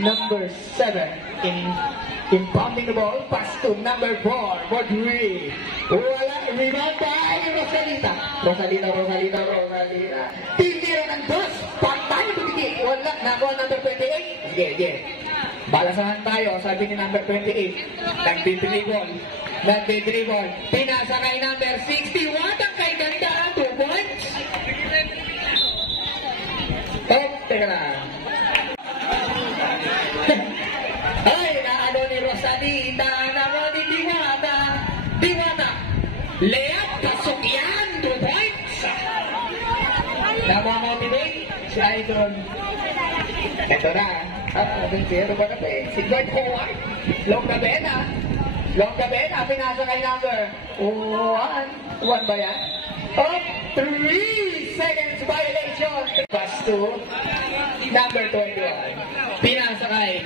number 7 in pounding the ball. Pass to number 4, Rodri. Wala, rebound by Rosalita. Tindira ng dos. Patay, tumigil. Wala, nakuha number 28. Sige. Balasahan tayo, sabi ni number 28. Nagdi-dribble. Pinasa kay number 61. Ang kay ganda, 2 points. Teka lang. Ay, naano ni Rosalita, naano ni Diwata. Layup, pasok yan, 2 points. Namamotivate si Idol. Ito na. Pero ba na pa eh? Si Gord Howard. Long Gabena, pinasa kay number 1. 1 ba yan? 3 seconds violation. Pass to number 21. Pinasa kay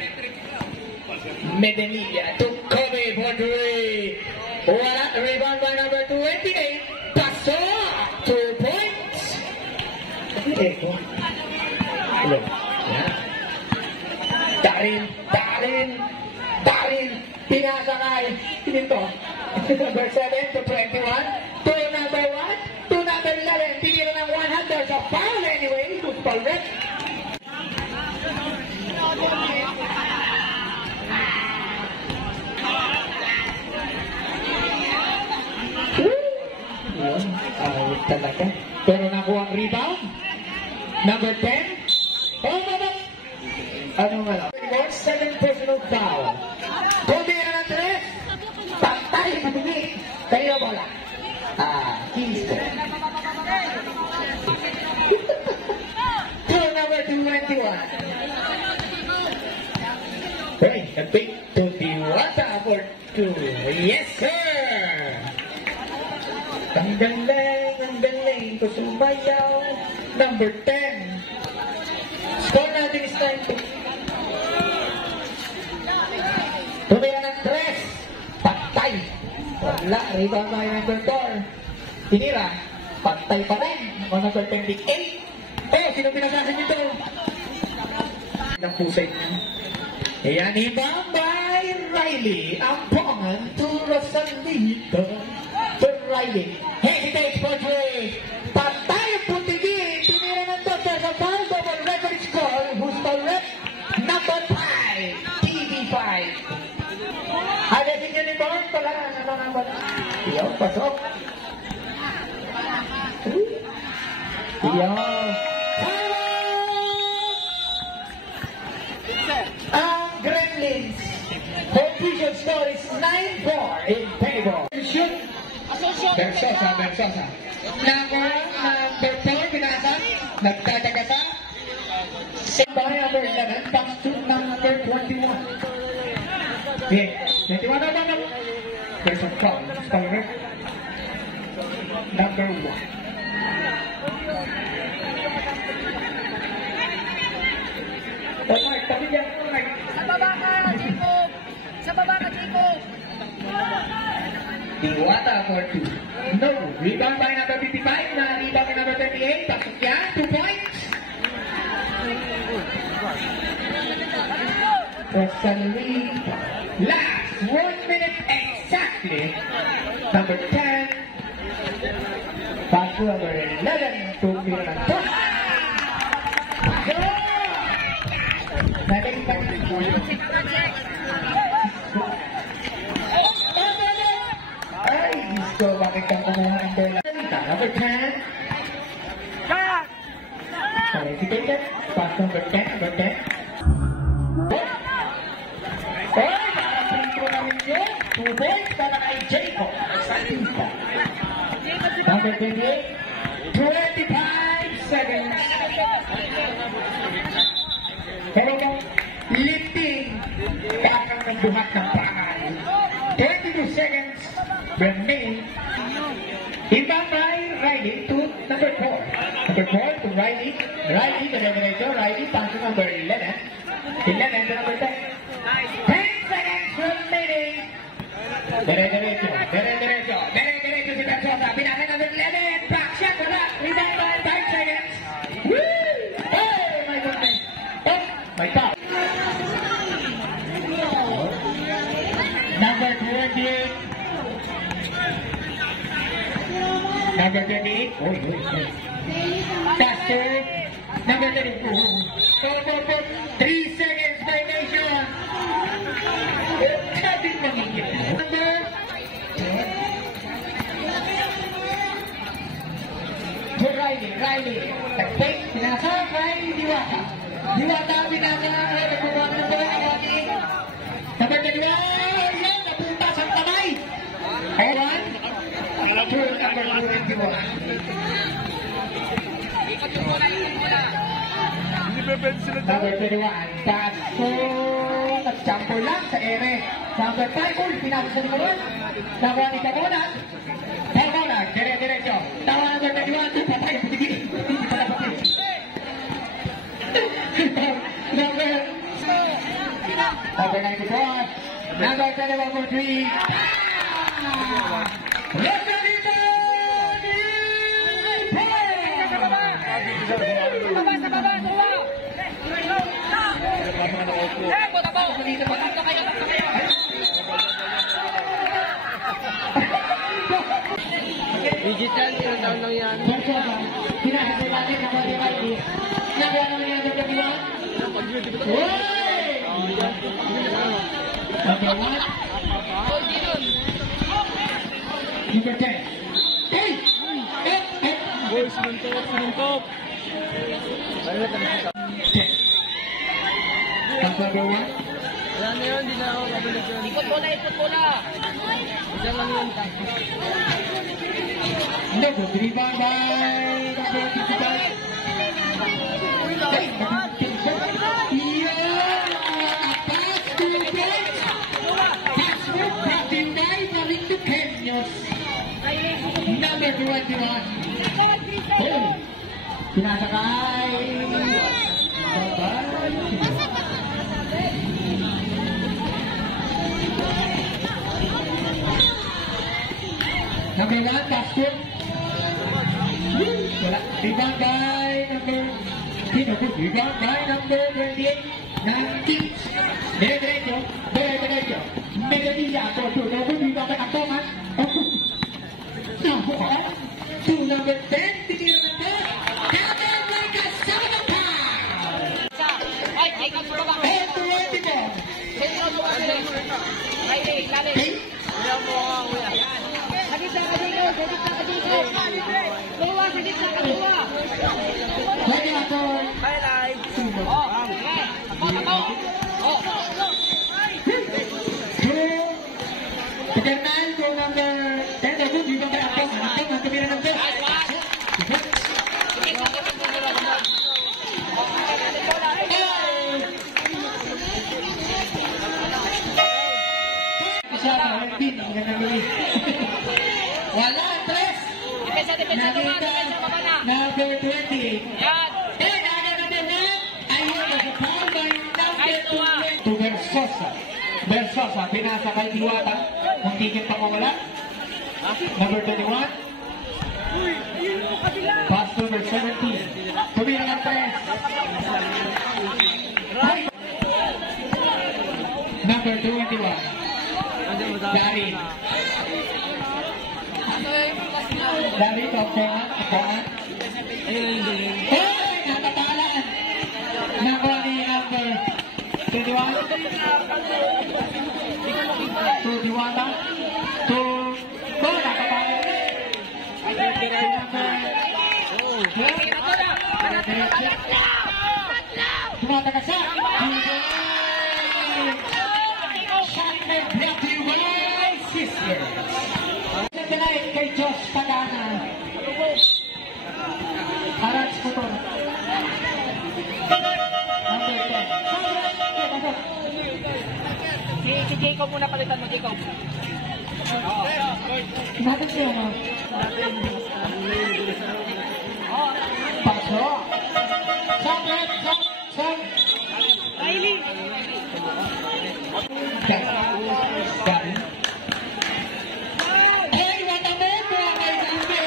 Medellilla to Kobe Rodri. Wala, rebound by number 28. Paso, 2 points. Darin. Pinasa kay dito. Number 7 to 21. To number 1. To number 11. Tinira ng 100. There's a foul anyway. Who's foul red? Talaga. Pero nakuha ang rebound. Number 10. Oh, mama. Ano nga lang? 7 personal foul. Tumira ng 3. Patay, mabigit. Kayo bola. Kingston. To number 21. Hey, a big to Diwata for 2. Yes, sir! Ang galing ko sumayaw. Number 10. Score natin is 9. Tumira ng 3. Patay. Wala. Rebound tayo ng number 4. Tinira. Patay pa rin. Ako number 28. Sino pinasasin nito? Ng pusay niya. Ayan, rebound by Riley. Ang pongan to Rosalita. To Riley. Hesitates for 3. Patay ang putigil. Tinira ng 2. There's a foul. Double record score. Who's the red? Number 5. TV5. Ada si Jennifer. Pala. Ano number? Yo, pasok. Yo. Ang Gremlins. Official score is 9-4 in favor. Versosa. Number 4, binasa. Nagtatagasa. By number 11, pass to number 21. Yeah, 21 na. There's a foul. Number 1. Alright, tabi dyan. Sa baba ka, Jacob! Diwata for 2. No. Rebound by number 55. Rebound by number 38. Pasok yan. 2 points. Rosalita. Last 1 minute exactly. Number 10. Pass to number 11. Tumira ng toss. Ay, gusto bakit kang kumuha ng bola? Number 10. Qualificated. Pass number 10. Number 10. Ay, nakasin ko na rin yun. 2 points para kay Jacob. Number 28. 25 seconds. Pero kung lifting, parang nagbuhat ng pangal. 22 seconds remain. Inbound by Riley to number 4. Number 4 to Riley. Riley to Riley, pass to number 11. 11 to number 10. 10 seconds remaining. Dire-diretso si Versosa. Pinasa number 11. Back shot, wala. Rebound by 5 seconds. Woo! Oh, my goodness. Oh, my God. Number 38. Caster. Number 32. Total for 3 seconds violation. Sabi magiging. Number. Riley. Take, pinasa kay Diwata. Diwata, nagkukuha ng bola ng ating number 31. Napunta sa kamay. Ewan. Turn number 21. Number 21. Kaso, nag-jumper lang sa ere. Number 5, pinasa sa likuran. Nakuha ni Kamunan. Kamunan, dire-diretso. Tawa number 21, patay. Number 94. Number 21 for 3. Rosalito! Sa baba, tuwa! Buta mo! Patang kayo! Digital, ilang taon lang yan? Pinasasay natin ang mga Riley. Nagawa naman yung number 21. Uy! Number 1. Number 10. Hey! Boy, sinuntok. Ano na tayo sa 10. Number 1. wala na yun, di na ako kabalik yun. Ikot bola! Diyan lang yun. No, good rebound by number 55. Hey, pass to Brent. Password brought to you by Malinto Kenyos. Number 21. Oh, pinasakay. Number 1, basket. Wala. Rebound by number... Rebound by number 28. Ng Kings. Dire-diretso. Medellilla. Rebound by Antoman. To number 10. Titira ng 10. Kevin Vargas sa kapal. Ay, ikaw sa baba! And 24. Sentro sa baba! Riley, lalim! Wala mo ako, kuya. Ready ako. Highlight. Paternal ko number 10. Ako, di ba kaya ako? Ang kamera ng 10. Wala, tres. Depensa baba na! Number 20. Yan! Eh, number 1. Ayun, nag-foul by number 2. To Versosa. Versosa, pinasa kay Diwata. Kung tigil pa mo wala. Number 21. Pass number 17. Tumira ng press. Number 21. Dari. Dari, topoan. Ayun yung bilhin. Hey! Natapalan! Nakuha ni number 21. To Diwata. To... Oh, natapalan. Tumatagasa. Shot made brought to you by Sisters. Tonight kay Josh Pagana. Arats ko to. Number 10. Si Jacob muna palitan mo, Jacob. Bakit siya mo? Paso. Chocolate. Riley! Gabi. Hey, wata mo po kay Gabi.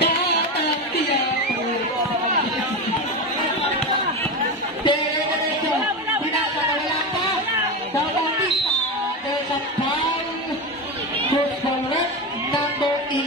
Batang tiyapo. Diretso. Pinasa na wala pa. Bautista. There's a foul. Cruz for red. Number 11.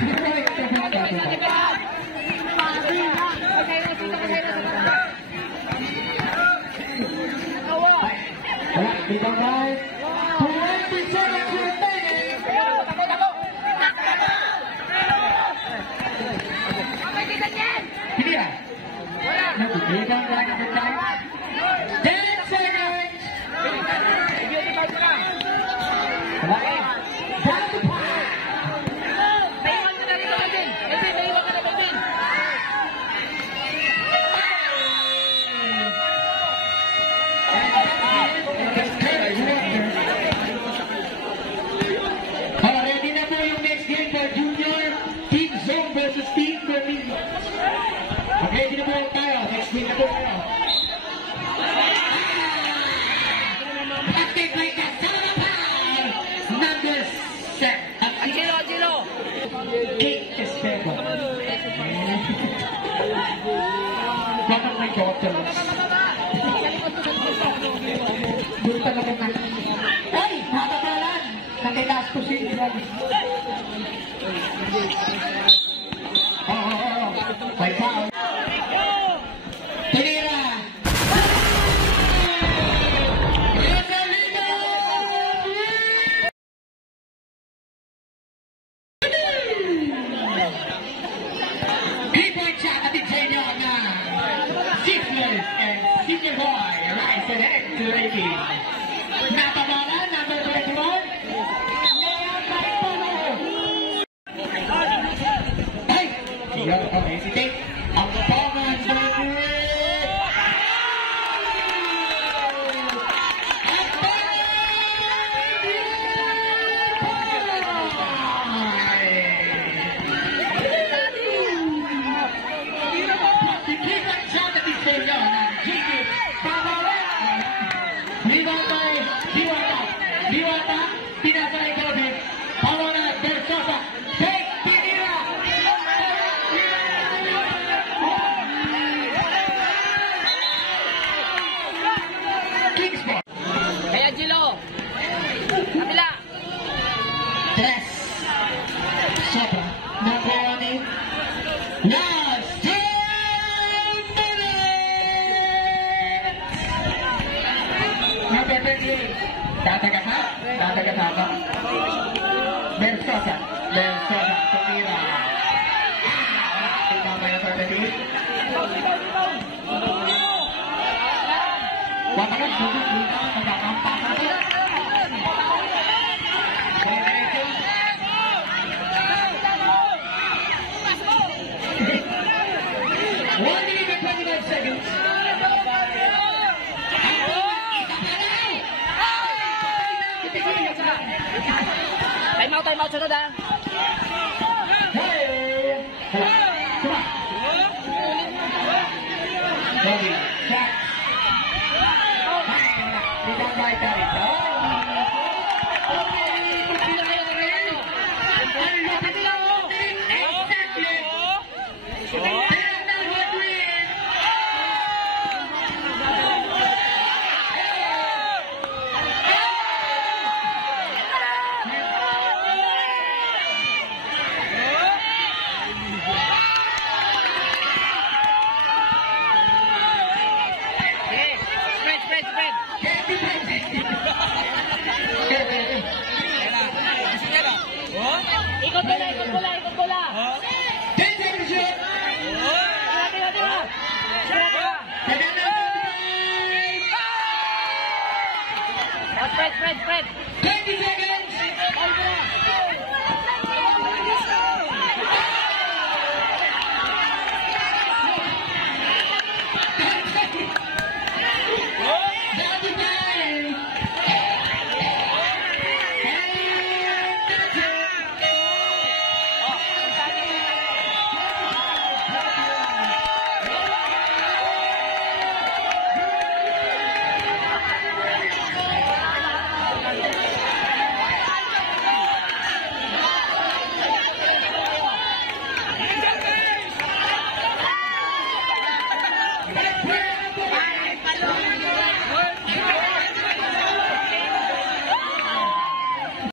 Wala, dito guys. 20 seconds remaining. Hindi ah. Nagbibigyan ka lang ng time. 10 seconds. Wala eh. Down to 5. Ready na po yung next game for Junior Team Zone versus Team Berlin. Ready na po tayo. Next game na po tayo. Pagkik may kasama pa! Number 7. Angelo! Kate Esteban. Bakit may doctors? Doon talaga na. Ay! Matagalan! Nakigastusin nila. Oo. May foul. Tinira! Three-point shot at the Genio na Zifflers and Senior Boy rise ahead to the lead. Napabalan, number 21. Ay! Yan ang hesitate. Ang performance ng Diwata, pinasay Kobe, Pawana, Bersosa, Take, Pinira! Kingsport! Kaya Angelo! Kapila! Tres. Sobra. Number 1 last 10 minutes! Number 28. Datagat ha? Datagat ha ba? Bersosa. Bersosa. Tumira. Tingnan ba yung 38? Watagat. Dugod dito. Nagkakampa sa ito. One minute and 29 seconds. Time out, sunod ah. Hey! Come on. Bobby, Jack. Tidak baik dari itu. Ikot bola!